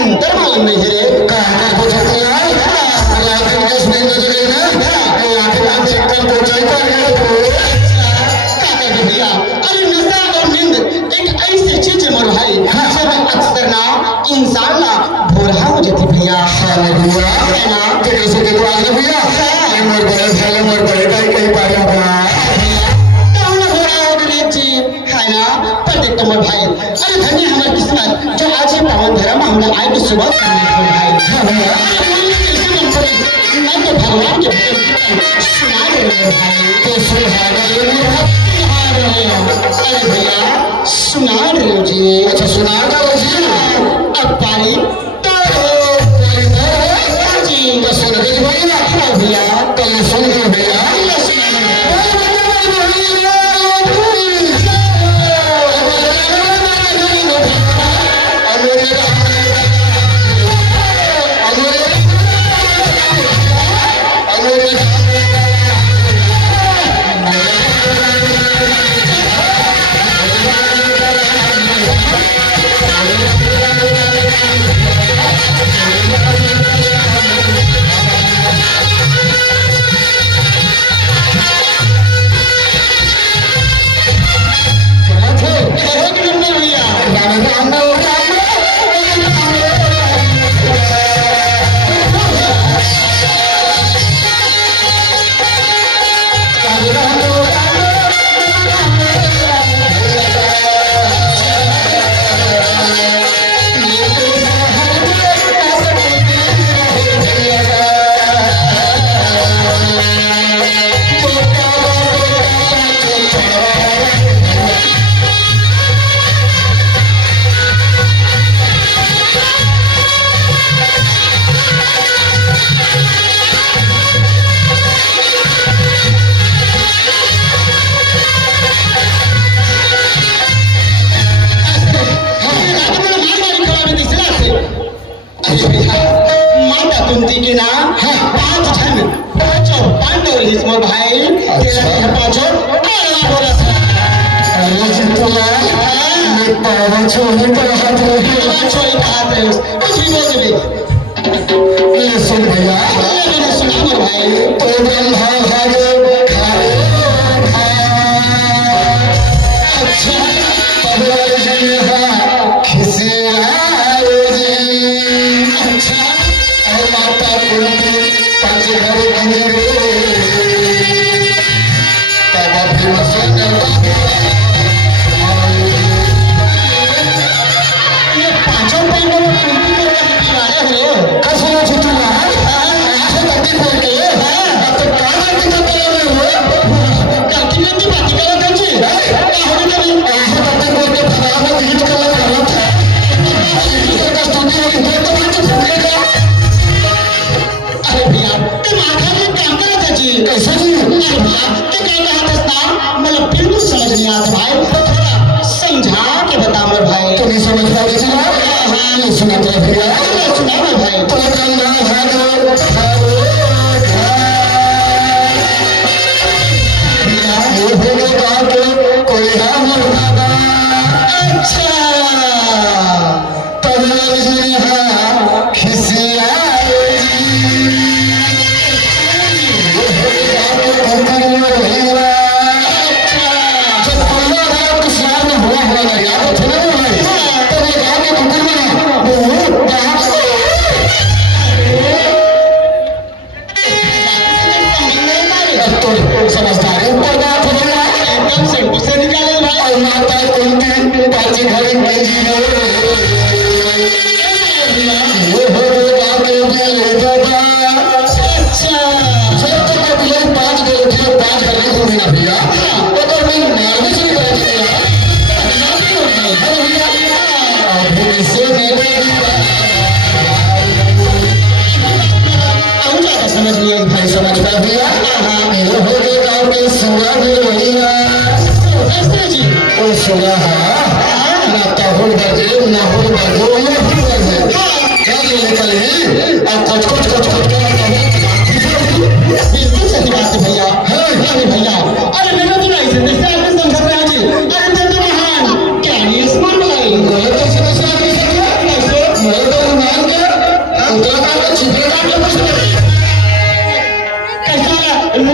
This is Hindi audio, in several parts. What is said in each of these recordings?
अंतर मालूम नहीं है रे। कहाँ कर पूछते हैं यार इंग्लिश में तो जगह ना यहाँ के काम चेक कर पूछाई कर भैया। अरे नशा और नींद एक ऐसी चीज है मोर भाई जब अक्सर ना इंसान ना भोला हो जाती भैया। ना तो कैसे देखो आगे भैया मोर बड़े भाई कहीं पाया है ना पर देखो मोर भाई। अरे धन्य हमारी किस्मत जो आज ये पावन धर्म हमने आए तो सुबह करने मैं तो भगवान के सुना अरे भैया सुना रहे हो जी। अच्छा सुना रहे जी। अब पारी जी तो सुन रही भैया कल सुन रहे भैया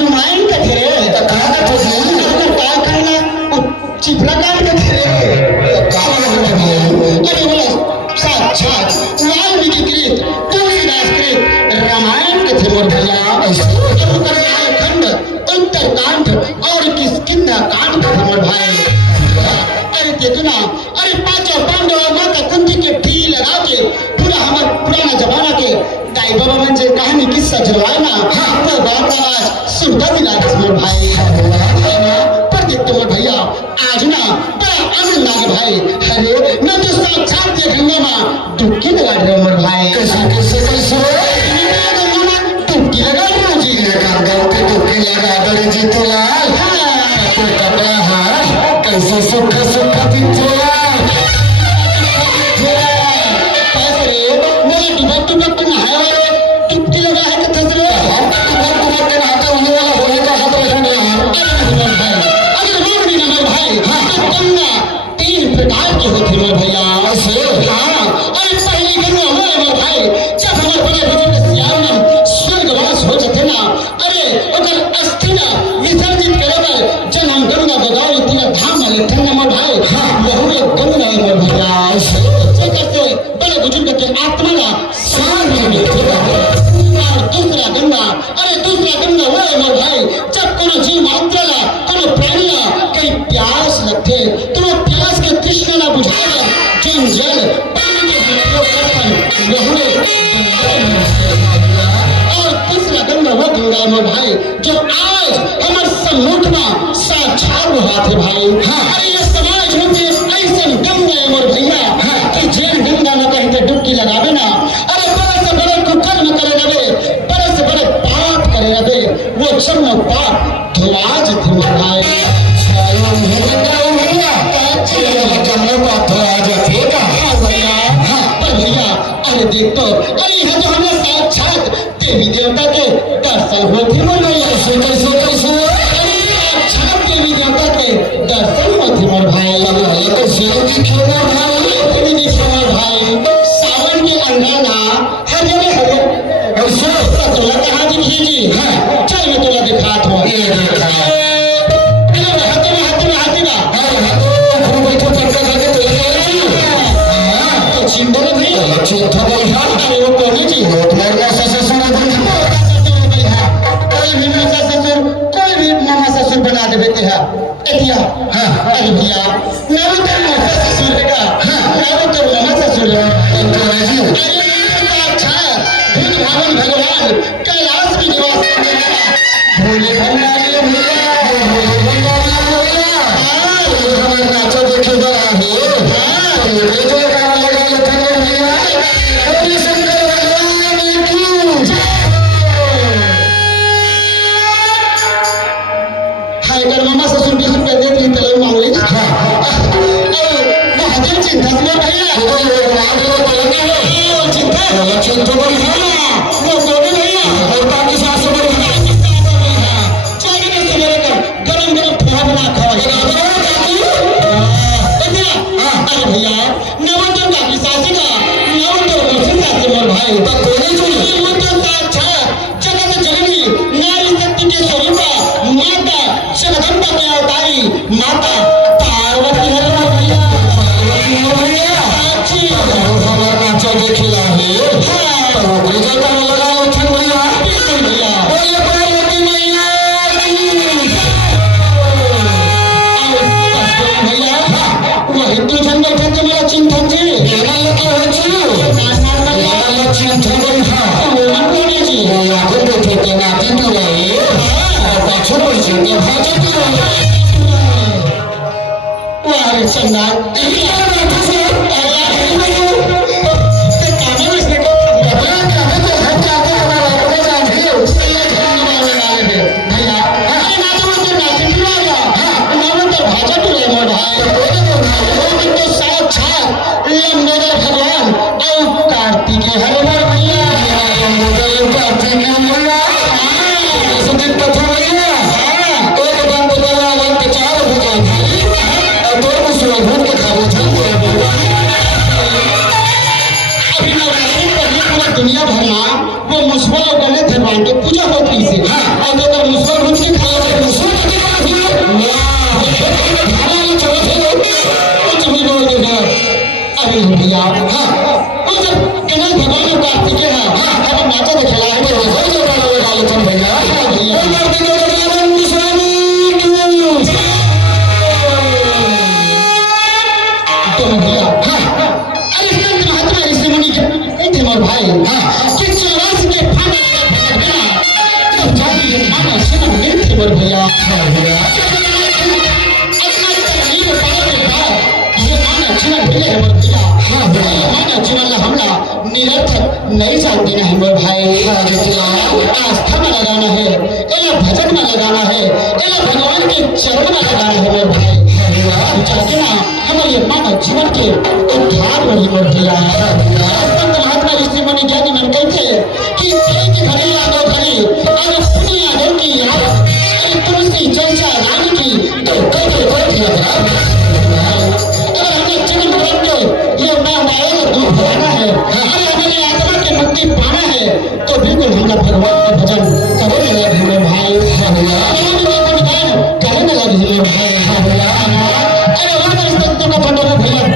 नुमाइन का थे कहा का थे का करना चिपरा काट के थे अरे बोला साक्षात वाल्मीकि कृत तुलसीदास कृत रामायण के थे मोर भैया खंड उत्तरकांड और किष्किंधा कांड के थे मोर भाई। अरे देखना अरे पांचों पांडव और माता कुंती के ढील लगा के पूरा हमारे पुराना जमाना के दाई बाबा मन जे कहानी किस्सा चलवाए ना वो बात आज सुनता मिला मोर भाई पर देखते मोर भैया आज ना बड़ा आनंद लागे भाई। अरे मैं तो साक्षात देखूंगा माँ डुबकी लगा रहे मोर भाई कैसे डुबकी लगा रहे जी डुबकी लगा बड़े जीतो लाल कपड़ा हार कैसे सुखा सुखा पिछोला मेरे डुबक नहाया वाले डुबकी लगा है कि थसरे डुबक के नहाते होने वाला होने का हाथ रखने अरे रोड भी ना भाई गंगा 3 प्रकार की होती है भैया ऐसे हाँ अरे पहली गंगा वो भाई जब हमारे बड़े बुजुर्ग सियार में स्वर्गवास हो जाते ना अरे अगर अस्थि ना विसर्जित करेगा जब हम गंगा बगाओ इतना धाम वाले ठंडा मोर भाई बहु एक गंगा है मोर भैया ऐसे से बड़े बुजुर्ग के आत्मा का सार में बैठेगा और दूसरा गंगा वो है मोर भाई जब कोनो जीव मात्र ला कोनो प्राणी ला कहीं प्यास लगते तो वो प्यास के तृष्णा ना बुझाएगा जिन जल पानी के उपयोग करता वही और तीसरा गंगा वो गंगा मोर भाई जो आज हमारे सम्मुख में साक्षात हुआ थे भाई। अरे ये समाज में ऐसे गंगा है मोर भैया कि जेन गंगा में कहीं पे डुबकी लगावे ना अरे बड़े से बड़े कुकर्म करे रहे बड़े से बड़े पाप करे रहे वो जन्म पाप धुआज थे मोर भाई अरे देख तो अरे यहाँ तो हमें साक्षात देवी देवता के दर्शन होते मोर भैया साक्षात देवी देवता के दर्शन होते मोर भाई सावन के अंगाना हरे तोला कहाँ दिखी जी चल मैं तोला दिखात हूँ अरे वो कौन जी कोई भी मामा ससुर बना दे बेटे है अरे भैया ना वो तो मामा ससुर का ना वो तो मामा ससुर भगवान कैलाश की निवास भोले मामा ससुर 20 रुपया दे दी तले मांग ली महाजन चिंता से भैया चिंता वो बोले भैया और बाकी सास से चाय में सवेरे कर गरम पोहा बना खाओ अरे भैया नवंतर बाकी सास का नवंतर मुझे सास मोर भाई तो कोई जो वो तो साक्षात जगत जननी नारी शक्ति के स्वरूपा माता जगदम्बा के अवतारी माता पार्वती है भैया अच्छी हमारा नाचा देखिला है हिंदू जंगल कहते मेरा चिंतन जी दुनिया भर में वो मुसलमान गले थे पूजा होती है और जो मुसलमान कुछ भी बोल देगा अभी भैया। हाँ वो जब गणेश भगवान को कार्तिक है अब नाचा तो खिलाए तो हो जाएगा आलोचन भैया। हाँ भैया तो भैया हाँ अरे संत महात्मा ऋषि मुनि के मोर भाई हाँ कि 84 के फाने जब जाति माना सुन मिलते मोर भैया। हाँ भैया निरर्थक नहीं जानते हैं मोर भाई। आस्था में लगाना है एला भजन में लगाना है एला भगवान के चरण में लगाना है मोर भाई। चाहते ना हमारे मानव जीवन के उद्धार वही मोर भैया। संत महात्मा ऋषि मुनि ज्ञानी मन कहते कि एक भरी यादव भरी और पुण्य यादव की याद तुलसी चर्चा रानी की तो कहे तो बिल्कुल हमने भगवान का भजन करने लगे हमें भाई। करने लगे हमें भाई। अरे हमारे संतों का पंडों भैया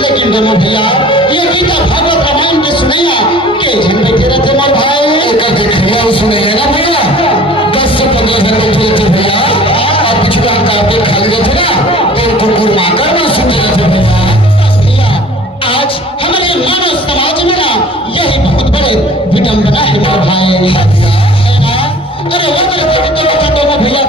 लेकिन दोनों भैया ये गीता भागवत रामायण के सुनैया के झंडे तेरा थे मोर भाई एक देखिया सुनैया ना भैया 10 से 15 घंटे थे थे भैया और पिछला का पे खाली गए थे ना तो कुकुर माकर ना सुनते रहते भैया। आज हमारे मानव समाज में ना यही बहुत बड़े विडंबना है मोर भाई है ना। अरे वो तो दोनों भैया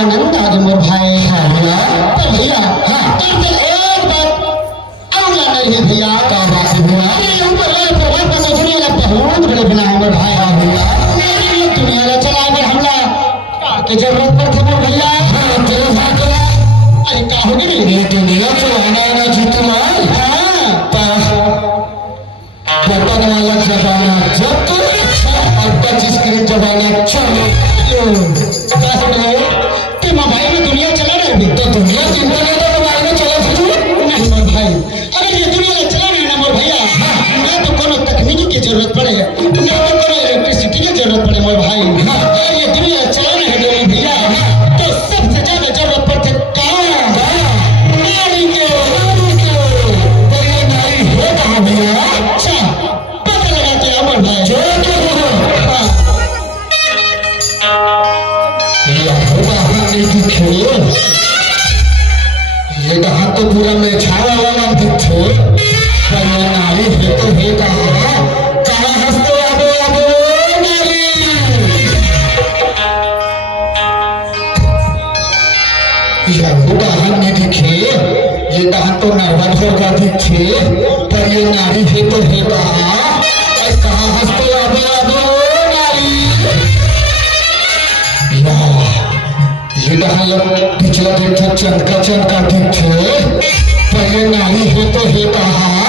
आनंद आ गया मोर भाई। हाँ भैया, तो भैया हाँ तो एक बात अवला नहीं है भैया। क्या बात है भैया? ये ऊपर वाले प्रभाव का दुनिया का बहुत बड़े बना है मोर भाई। हाँ भैया, ये दुनिया का चला कर हमला के जरूरत पर थे मोर भैया। हाँ तेरे साथ अरे क्या हो गया ये दुनिया चलाना है ना जी तुम्हारे। हाँ बटन वाला जमाना जब तो और टच स्क्रीन जमाना चलो मोबाइल में दुनिया चला रही तो दुनिया चिंता नहीं तो मोबाइल में चला सकूं नहीं मोर भाई। अगर ये दुनिया चला रही ना मोर भैया ना तो कोनो तकनीकी की जरूरत पड़े ना तो कोनो इलेक्ट्रिसिटी की जरूरत पड़े मोर भाई। अगर ये दुनिया चला रही है मोर भैया तो सबसे ज्यादा जरूरत पड़ते नारी के। तो ये नारी है कहाँ भैया? अच्छा पता लगाते हैं मोर भाई। ये कहा तो पूरा में छावा वाला दिखे पर ये नारी है तो है कहाँ हंसते आबो आबो नारी। ये कहा नहीं दिखे ये कहा तो नरवा होगा दिखे पर ये नारी है तो है कहाँ हंसते आबो आबो नारी। ये पिछला देखो चमका दिखे पर ये नारी है तो है कहाँ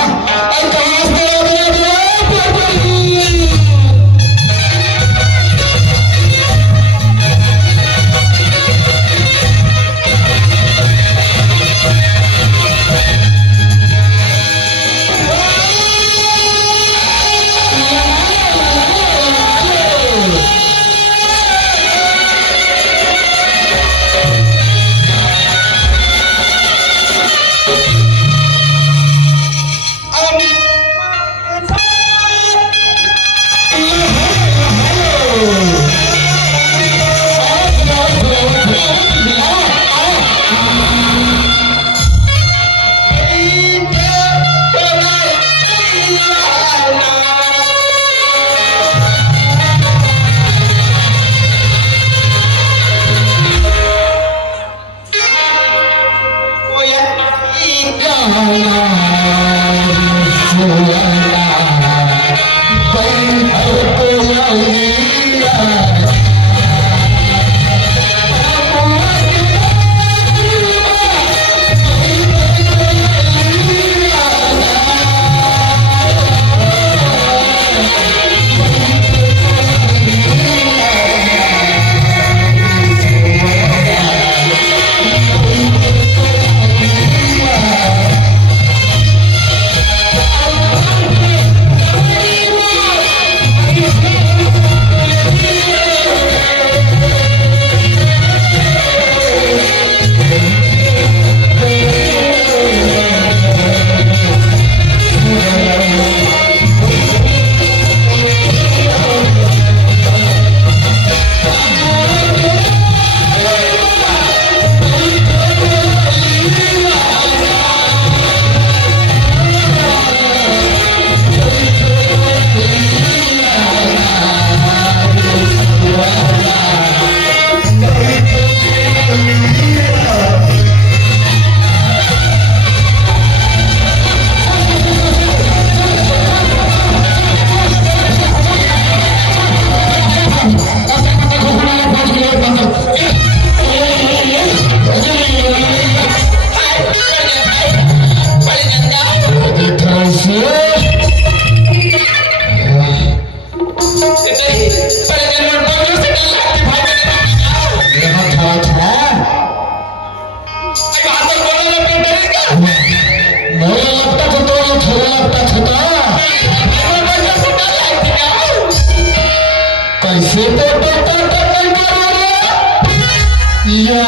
या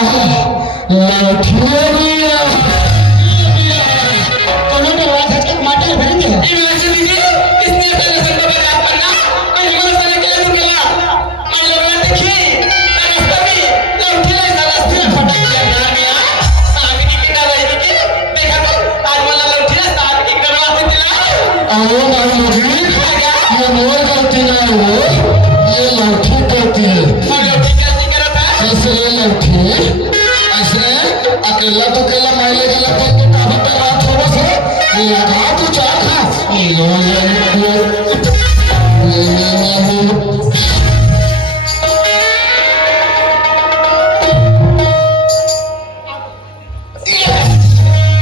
लाठी लिया कोनो दरवाजा झटके माटर भर दे ये लाठी दीजिए किसने ऐसा लसन को बजा पन्ना कोई हिम्मत से निकला निकला मैं लोग देखी रास्ता में लाठी ले साला से फटा गया गया साहब की कितना रही थी देखा तो आज वाला लाठी ले साहब की करवा से दिला आओ मारी लोगी ये मोर करती ना वो ये लाठी करती है और लाठी कैसी करा था ऐसे ये लाठी ऐसे अकेला तो अकेला मारने के लिए तो काफी करवा थोड़ा सा लगा तो चार खा लो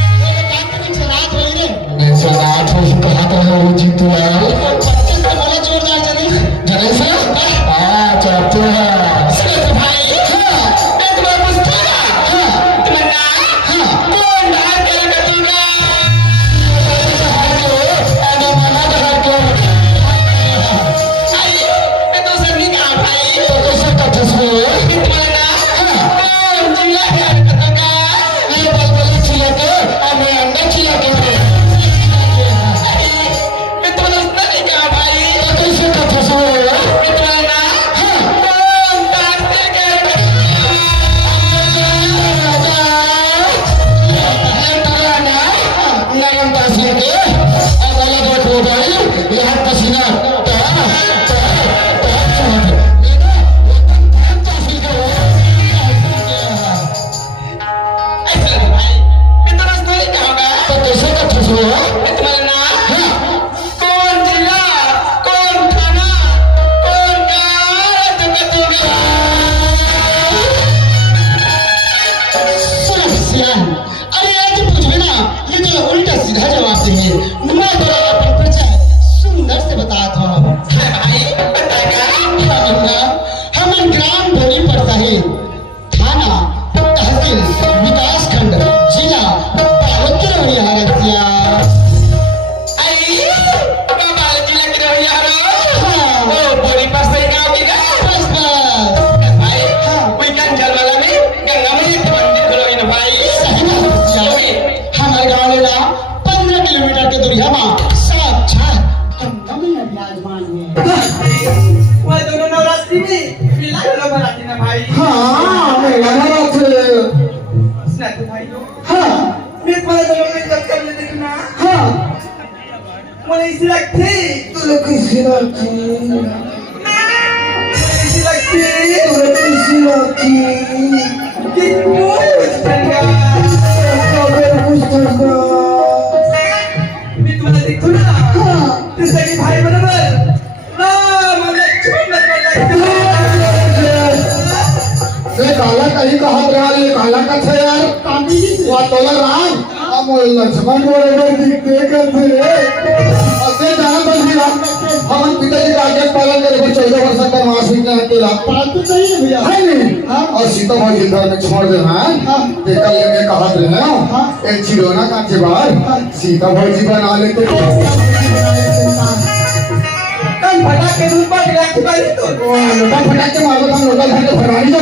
रात होई रे रात हो कहा था वो जीतू आया बच्चे से बोला जोरदार चली जने से चाहते हैं सुनो भाई मैं तुम्हें पूछता तमन्ना कौन डाल तेरे कतूरा आई मैं तो सब नहीं कहा भाई तमन्ना कौन जिला है कतूरा मैं तो उसने नहीं कहा भाई मैं तमन्ना कौन डाल तेरे ऐसा भाई मैं तो उसने नहीं कहा मैं तमन्ना कौन जिला कौन थाना कौन गाँव तो कतूरा सुन सियान अरे आज पूछबे ना ये तो उल्टा सीधा जवाब देंगे मैं तो अपन परिचय सुंदर से बताता हूँ है भाई बताएगा हमन ग्राम ढोली पड़ता है थाना तहसील विकास खंड जिला पार्वती हरसिया आई कमाल जिला की रही यारो ओ बोरी पास से गांव की का बस बस भाई कोई कंजल वाला में गंगा में तो मंदिर खुलो इन भाई सही बात सियान हमारे गाँव में ना 15 किलोमीटर के दूरी में साक्षात गंगा में विराजमान है वो दोनों नवरात्रि में मिला लो बराती ना भाई हाँ मैं लगा रहा था सुना तो भाई हाँ मैं तुम्हारे दोनों में जब कर ले देखना हाँ मुझे इसी लगती तू लोग किसी लगती इसी लगती तू लोग किसी लगती कि मुझ बनेगा मैं तुम्हारे देखो ना जैसे कि भाई बराबर ना मुझे छोड़ काला कहीं का हाथ रहा ये काला का थे यार वहाँ तोला राम हम लक्ष्मण बराबर दिखते करते असे जाना बस भी हम पिताजी का आज्ञा पालन करे पर 14 वर्ष का वनवास में अकेला बात तो सही है भैया है नहीं और सीता भाई जिंदा में छोड़ देना ते कल लेके कहा थे ना एक चिरोना का के बाद सीता भाई जी बना लेते कल फटा के दूध पर गिरा के पाली तो लोटा फटा के मारो हम लोटा धर के फटानी दो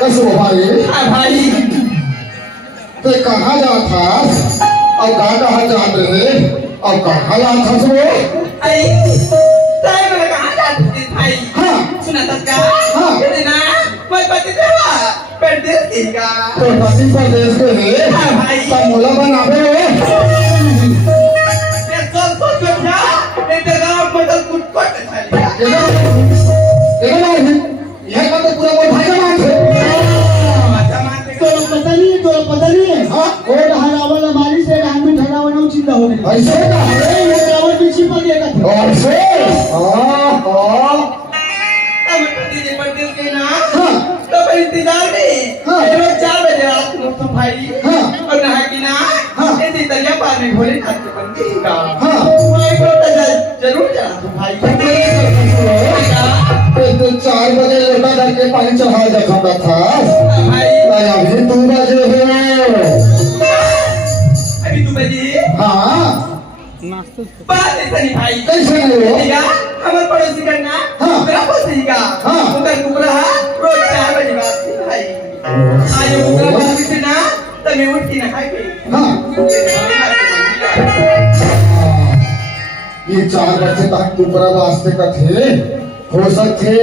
कसो भाई भाई तो कहाँ जा था और कहाँ जात रहे और कहाँ ला था सो आई टाइम में कहां जाती थी भाई हाँ सुना तक का हाँ। ये ना मैं पति देवा पर देर देगा तो पति प्रदेश के है हाँ भाई तब मोला बनावे मैं सब जा नहीं तो गांव बदल कुछ कट चलिया देखो यह तो पूरा वो भाई का मान है तो पता नहीं है हाँ वो हरावल हमारी से हम भी ठहरावा ना चिंता हो गई ऐसे का ये रावण पीछे पर देगा और से अब पति जी पर दिल के ना हाँ तो पर इंतजार में हाँ। रोज 4 बजे रात को तो भाई हाँ। और नहा की ना हाँ। ये दरिया पार में भोले नाथ के बंदी का हाँ। वो एक लोटा जरूर चला तो भाई तो 4 बजे लोटा धर के पानी चढ़ा जाता था भाई अभी 2 बजे हो अभी 2 बजे हाँ बात ऐसा नहीं भाई कैसे नहीं हो ठीक है हमारे पड़ोसी का ना हाँ। मेरा पड़ोसी का हाँ। उनका कुकरा रोज 4 बजे बात थी भाई आज वो कुकरा बात थी ना तब मैं उठ के नहा गई हाँ ये 4 बच्चे तक टुकड़ा वास्ते का थे हो सकते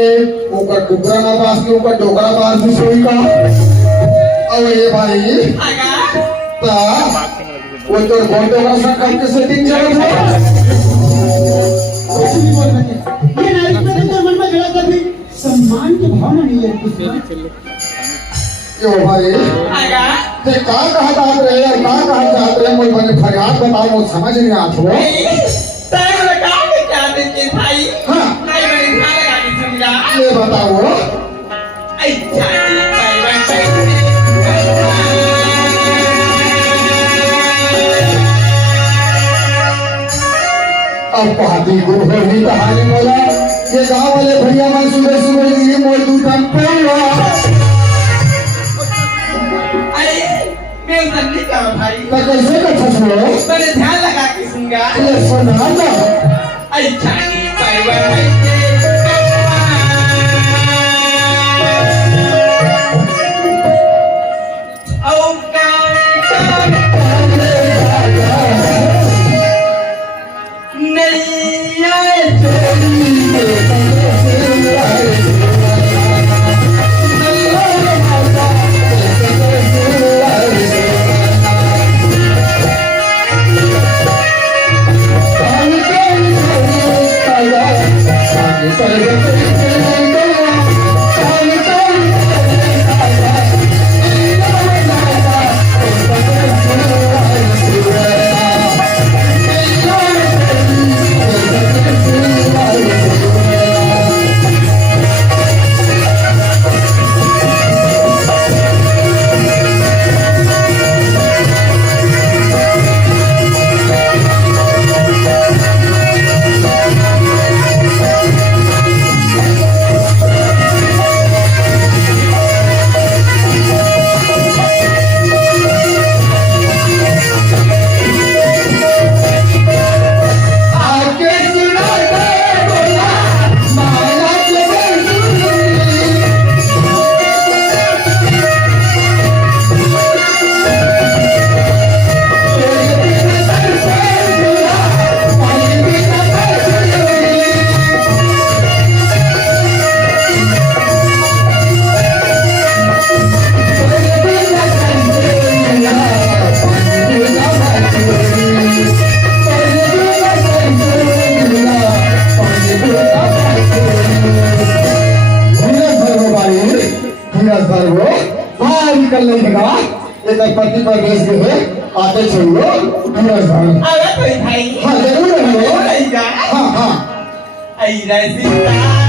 ओकर टुकड़ा ना वास्ते ओकर डोकरा वास्ते सोई का अब ये भाई आगा ता वो तो गोंडो का सब के सेटिंग चल रहा है कुछ नहीं बोल रहे ये नारी के अंदर मन में जरा कभी सम्मान की भावना नहीं है कुछ यो भाई आगा ते का कहा चाहत रहे और का कहा चाहत रहे मुझे बने फरियाद बताओ मुझे समझ नहीं आत हो तय लगा के क्या देते भाई हाँ। नहीं मैं ध्यान लगा के समझा ये बताओ अच्छा भाई भाई अब पहाड़ी गुरु हो ही कहानी बोला ये गांव वाले भैया मन सुबह सुबह लिए मोर दूकान पे हुआ अरे मैं उधर नहीं कहा भाई तो कैसे का छछलो मैंने ध्यान लगा के सुनगा ये सुना ना अच्छा भाई भाई निकलने लगा एक पति परदेश के है आते चलो अरे भाई हाँ जरूर है आएगा हाँ हाँ आई रसीदा